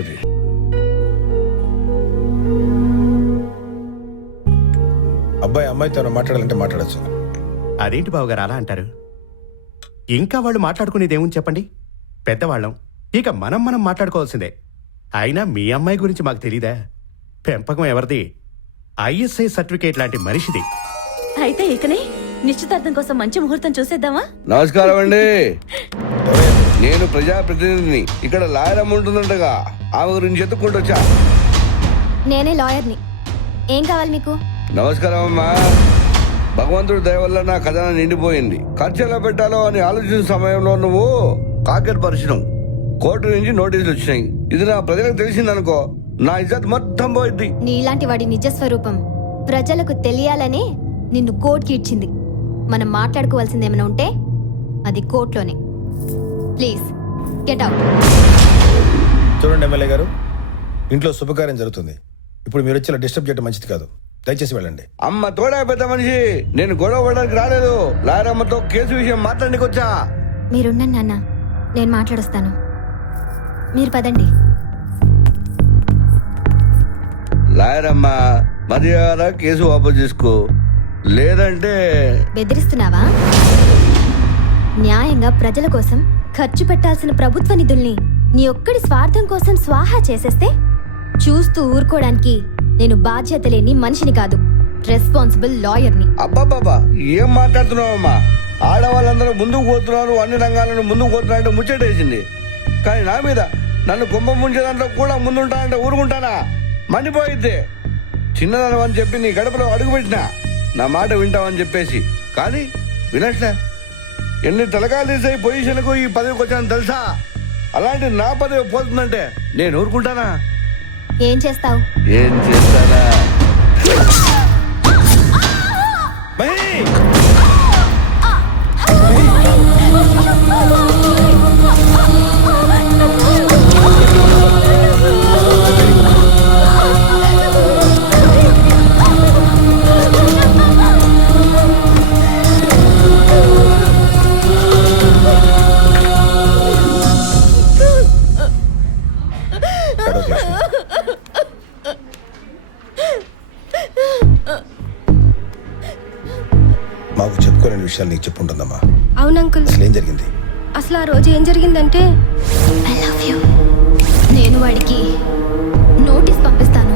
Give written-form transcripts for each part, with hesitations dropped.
ఉంటది. అబ్బాయి అమ్మాయితో మాట్లాడాలంటే మాట్లాడచ్చు. అదేంటి బావగారు అలా అంటారు? ఇంకా వాళ్ళు మాట్లాడుకునేది ఏముంది చెప్పండి. పెద్దవాళ్ళం, ఇక మనం మాట్లాడుకోవాల్సిందే. అయినా మీ అమ్మాయి గురించి మాకు తెలీదా? పెంపకం ఎవరిది? ISI సర్టిఫికేట్ లాంటి మనిషిది. అయితే ఇకనే నిశ్చితార్థం కోసం మంచి ముహూర్తం చూసేద్దామా? నమస్కారం అండి. నేను ప్రజాప్రతినిధిని. ఇక్కడ లాయర్ అమ్మ ఉంటుందంటగా, ఆమె గురించి ఎత్తుక్కుంటూ వచ్చా. నేనే లాయర్ని. ఏం కావాలి మీకు? నమస్కారం అమ్మా. భగవంతుడి దయ వల్ల నా ఖజానా నిండిపోయింది. ఖర్చు ఎలా పెట్టాలో అని ఆలోచించిన సమయంలో నువ్వు కాకెట్ పరిచినావు. కోర్టు నుంచి నోటీసులు వచ్చినాయి. ఇది నా ప్రజలకు తెలిసిందనుకో, నా ఇజ్జత్ మొత్తం పోయింది. నీలాంటి వాడి నిజస్వరూపం ప్రజలకు తెలియాలనే నిన్ను కోర్టుకి ఇచ్చింది. మనం మాట్లాడుకోవాల్సింది ఏమైనా ఉంటే అది కోర్టులోనే. Please get out. చూడండి ఎమ్మెల్యే గారు, ఇంట్లో శుభకార్యం జరుగుతుంది. ఇప్పుడు మీరు వచ్చి డిస్టర్బ్ చేయడం మంచిది కాదు. దయచేసి వెళ్ళండి. అమ్మ తోడా పెద్ద మనిషి, నేను గొడవ పడడానికి రాలేదు. లాయర్ అమ్మతో కేసు విషయం మాట్లాడడానికి వచ్చా. మీరున్నాను నాన్న, నేను మాట్లాడొస్తాను. మీరు పదండి. లాయర్ అమ్మ, మర్యాద కేసు వాపసు చేసుకో, లేదంటే బెదిరిస్తున్నావా? న్యాయంగా ప్రజల కోసం ఖర్చు పెట్టాల్సిన ప్రభుత్వ నిధుల్ని నీ ఒక్కడి స్వార్థం కోసం స్వాహా చేసేస్తే చూస్తూ ఊరుకోవడానికి నేను బాధ్యత లేని మనిషిని కాదు, రెస్పాన్సిబుల్ లాయర్ని. అబ్బాబాబా, ఏం మాట్లాడుతున్నావమ్మా? ఆడవాళ్ళందరూ ముందుకు పోతున్నారు, అన్ని రంగాలను ముందుకు పోతున్నా అంటే ముచ్చటేసింది. కానీ నా మీద నన్ను కుంభం ముంచే దాంట్లో కూడా ముందుంటానంటే ఊరుకుంటానా? మండిపోయిద్ది. చిన్నదనం అని చెప్పి నీ గడపలో అడుగుపెట్టినా, నా మాట వింటావని చెప్పేసి. కానీ వినట్లే. ఎన్ని తలకాలు తీసే పొజిషన్కు ఈ పదవికి వచ్చాను తెలుసా? అలాంటి నా పదవి పోతుందంటే నేను ఊరుకుంటానా? ఏం చేస్తావు? ఏం చేస్తానా? మాకు చెప్పుకోలేని విషయాలు నీకు చెప్పుంటుందమ్మా. అవును అంకుల్. అసలు ఏం జరిగింది? అసలు ఆ రోజు ఏం జరిగిందంటే, ఐ లవ్ యూ. నేను వాడికి నోటీస్ పంపిస్తాను.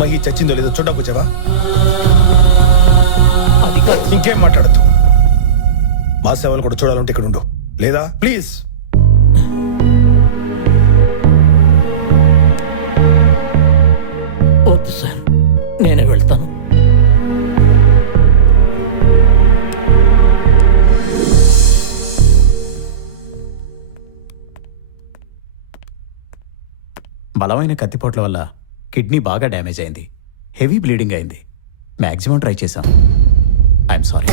మహి చచ్చిందో లేదో చూడకు వచ్చావా? ఇంకేం మాట్లాడద్దు. మా సేవలు కూడా చూడాలంటే ఇక్కడ ఉండు, లేదా ప్లీజ్. వద్దు సార్, నేనే వెళ్తాను. బలమైన కత్తిపోట్ల వల్ల కిడ్నీ బాగా డ్యామేజ్ అయింది. హెవీ బ్లీడింగ్ అయింది. మ్యాక్సిమం ట్రై చేశాం. I'm sorry.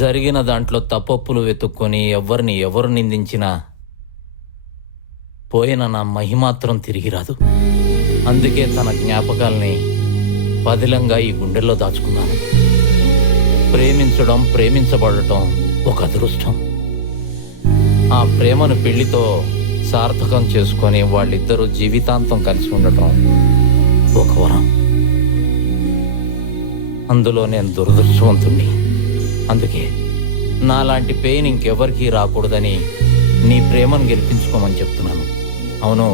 జరిగిన దాంట్లో తప్పొప్పులు వెతుక్కొని ఎవరు నిందించినా పోయిన నా మహిమాత్రం తిరిగి రాదు. అందుకే తన జ్ఞాపకాల్ని పదిలంగా ఈ గుండెల్లో దాచుకున్నాను. ప్రేమించడం, ప్రేమించబడటం ఒక అదృష్టం. ఆ ప్రేమను పెళ్లితో సార్థకం చేసుకొని వాళ్ళిద్దరూ జీవితాంతం కలిసి ఉండటం ఒక వరం. అందులో నేను దురదృష్టవంతుణ్ణి. అందుకే నాలాంటి పెయిన్ ఇంకెవరికీ రాకూడదని నీ ప్రేమను గెలిపించుకోమని చెప్తున్నాను. అవును,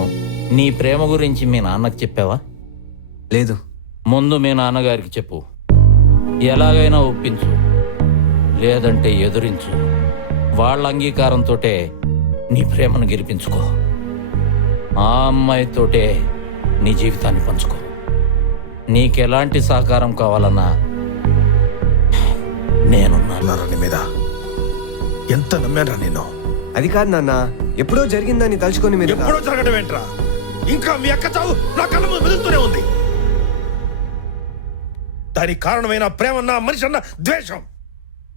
నీ ప్రేమ గురించి మీ నాన్నకు చెప్పావా? లేదు. ముందు మీ నాన్నగారికి చెప్పు. ఎలాగైనా ఒప్పించు, లేదంటే ఎదురించు. వాళ్ళ అంగీకారంతోటే నీ ప్రేమను గెలిపించుకో. ఆ అమ్మాయితోటే నీ జీవితాన్ని పంచుకో. నీకెలాంటి సహకారం కావాలన్నా నేనున్నాను. నీ మీద ఎంత నమ్మాను నేను. అది కాదు నాన్న, ఎప్పుడో జరిగిందని తలుచుకొని మీరు. ఎప్పుడో జరగడం ఏంట్రా? ఇంకా మీ అక్క చావు నా కళ్ళ ముందు మెదులుతూనే ఉంది. దానికి కారణమైన ప్రేమన్నా మనిషి అన్న ద్వేషం.